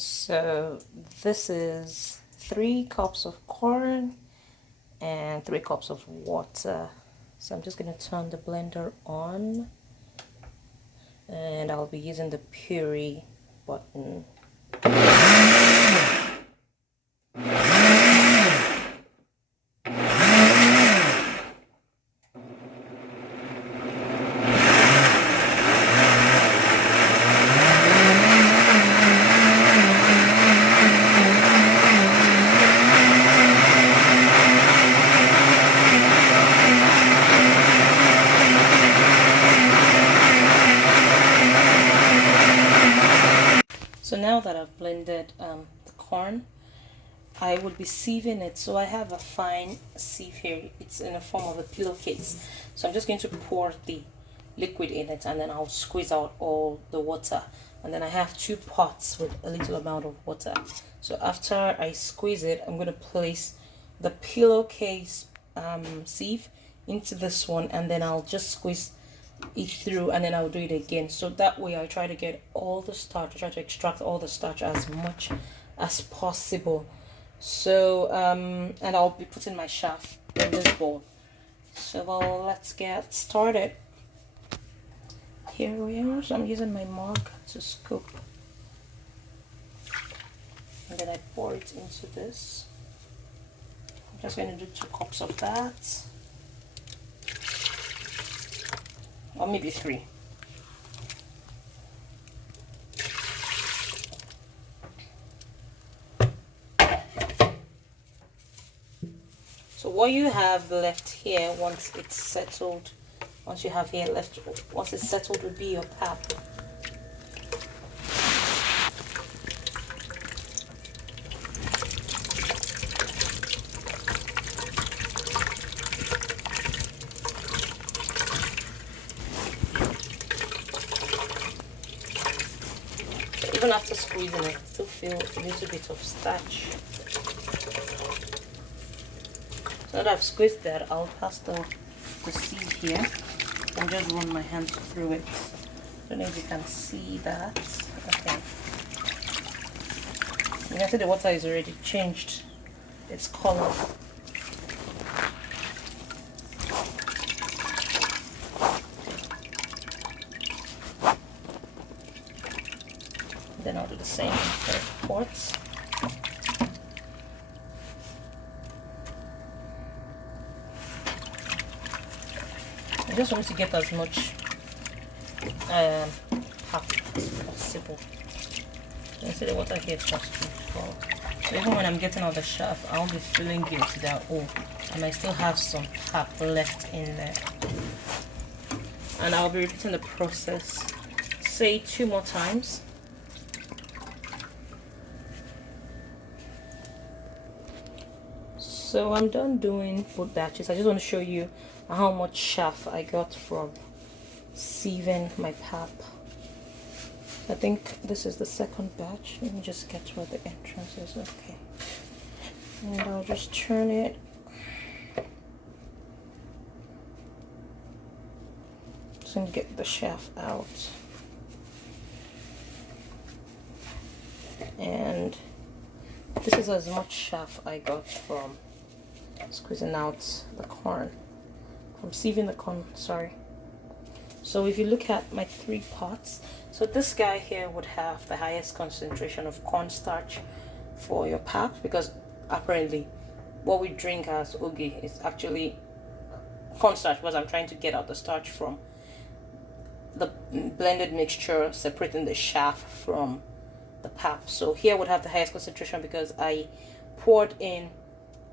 So this is 3 cups of corn and 3 cups of water. So I'm just going to turn the blender on, and I'll be using the puree button. So now that I've blended the corn, I would be sieving it. So I have a fine sieve here. It's in the form of a pillowcase. So I'm just going to pour the liquid in it, and then I'll squeeze out all the water. And then I have 2 pots with a little amount of water. So after I squeeze it, I'm going to place the pillowcase sieve into this one, and then I'll just squeeze it through, and then I'll do it again. So that way I try to get all the starch, I try to extract all the starch as much as possible. So and I'll be putting my chaff in this bowl. So well, let's get started. Here we are. So I'm using my mug to scoop, and then I pour it into this. I'm just going to do 2 cups of that, or maybe 3. So what you have left here, once it's settled, once you have here left, once it's settled, would be your pap. So even after squeezing it, I still feel a little bit of starch. So that I've squeezed that, I'll pass the sieve here and just run my hands through it. I don't know if you can see that. Okay. You can see the water is already changed its color. Then I'll do the same for the pot. I just want to get as much pap as possible. You can see the water here starts to fall. So even when I'm getting out the chaff, I'll be feeling guilty that, oh, I might still have some pap left in there. And I'll be repeating the process, say 2 more times. So I'm done doing both batches. I just want to show you how much chaff I got from sieving my pap. I think this is the 2nd batch. Let me just get where the entrance is. Okay. And I'll just turn it. Just going to get the chaff out. And this is as much chaff I got from squeezing out the corn. From sieving the corn, sorry. So if you look at my 3 pots, so this guy here would have the highest concentration of cornstarch for your pap, because apparently what we drink as ogi is actually cornstarch, because I'm trying to get out the starch from the blended mixture, separating the chaff from the pap. So here would have the highest concentration because I poured in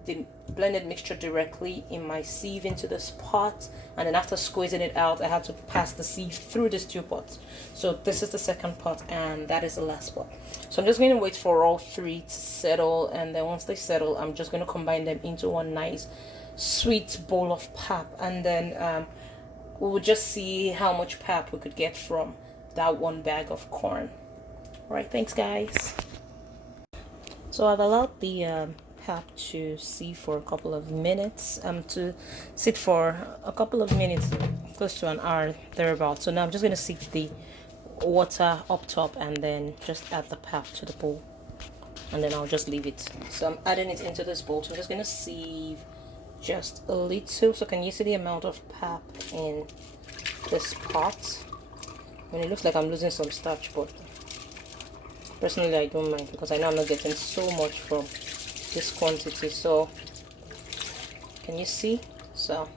the blended mixture directly in my sieve into this pot, and then after squeezing it out, I had to pass the sieve through these 2 pots. So this is the 2nd pot, and that is the last pot. So I'm just going to wait for all 3 to settle, and then once they settle, I'm just going to combine them into one nice sweet bowl of pap, and then we will just see how much pap we could get from that 1 bag of corn. Alright, thanks guys. So I've allowed the pap to sieve for a couple of minutes, to sit for a couple of minutes, close to an hour thereabouts. So now I'm just going to sieve the water up top and then just add the pap to the bowl. and then I'll just leave it. So I'm adding it into this bowl. So I'm just going to sieve just a little. So can you see the amount of pap in this pot? I mean, it looks like I'm losing some starch, but personally I don't mind because I know I'm not getting so much from this quantity. So can you see? So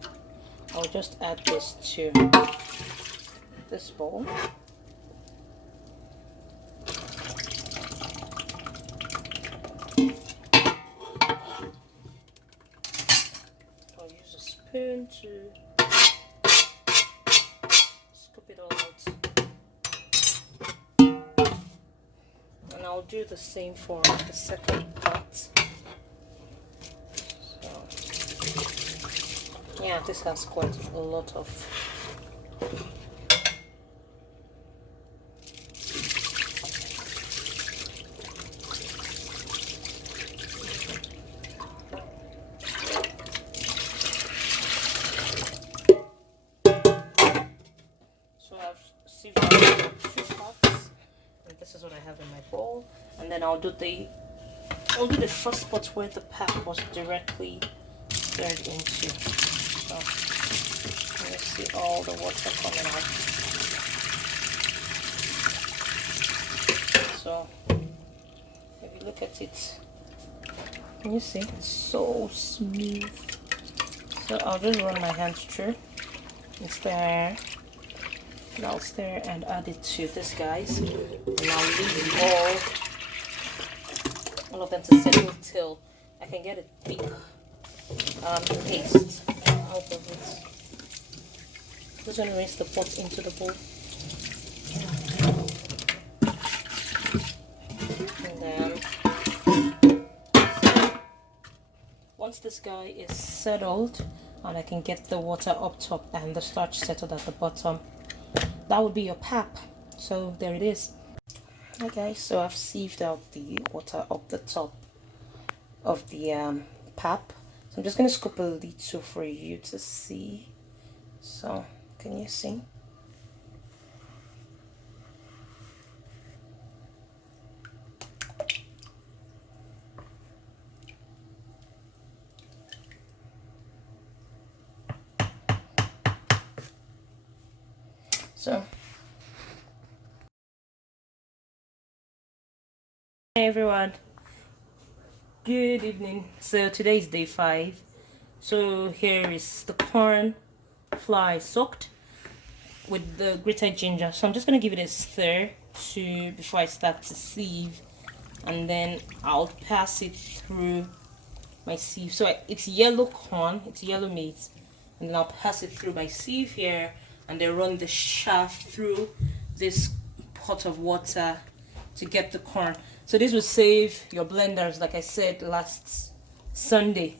I'll just add this to this bowl. I'll use a spoon to scoop it all out. And I'll do the same for the second pot. So, yeah, this has quite a lot of sieve out 2 pots, and this is what I have in my bowl. And then I'll do the first pot where the pap was directly stirred into. So you see all the water coming out. So if you look at it, can you see it's so smooth? So I'll just run my hands through and stir. And I'll stir and add it to this, guys, and I'll leave all of them to settle till I can get a thick paste out of it. I'm just going to rinse the pot into the bowl, and then once this guy is settled and I can get the water up top and the starch settled at the bottom, that would be your pap. So there it is. Okay, so I've sieved out the water up the top of the pap. So I'm just going to scoop a little for you to see. So can you see? So hey everyone, good evening. So today is day 5. So here is the corn flour soaked with the grated ginger. So I'm just going to give it a stir before I start to sieve, and then I'll pass it through my sieve. So it's yellow corn, it's yellow maize, and then I'll pass it through my sieve here, and then run the shaft through this pot of water to get the corn. So this will save your blenders, like I said last Sunday.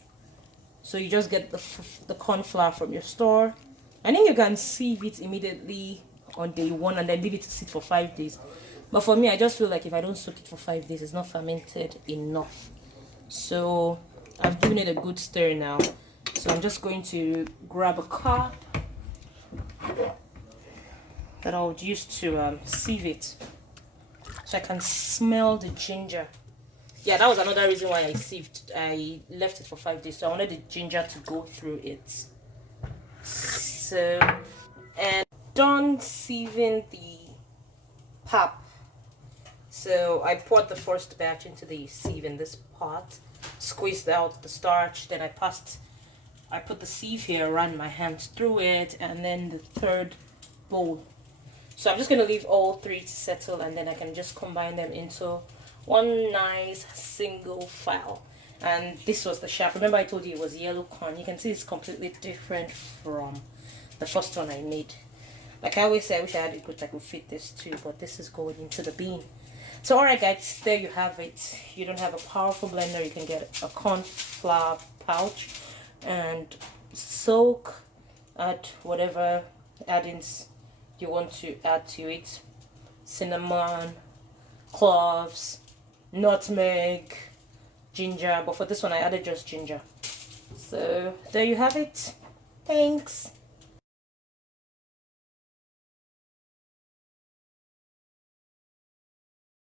So you just get the corn flour from your store. I think you can sieve it immediately on day 1 and then leave it to sit for 5 days. But for me, I just feel like if I don't soak it for 5 days, it's not fermented enough. So I've given it a good stir now. So I'm just going to grab a cup that I'll use to sieve it, so I can smell the ginger. Yeah, that was another reason why I left it for 5 days. So I wanted the ginger to go through it. So, and done sieving the pap. So I poured the first batch into the sieve in this pot, squeezed out the starch, then I put the sieve here, ran my hands through it, and then the third bowl. So I'm just going to leave all 3 to settle, and then I can just combine them into one nice single file. And this was the shaft. Remember I told you it was yellow corn. You can see it's completely different from the first one I made. Like I always say, I wish I had it good, I could fit this too, but this is going into the bean. So alright guys, there you have it. You don't have a powerful blender, you can get a corn flour pouch and soak, add whatever add-ins you want to add to it. Cinnamon, cloves, nutmeg, ginger, but for this one I added just ginger. So there you have it. Thanks.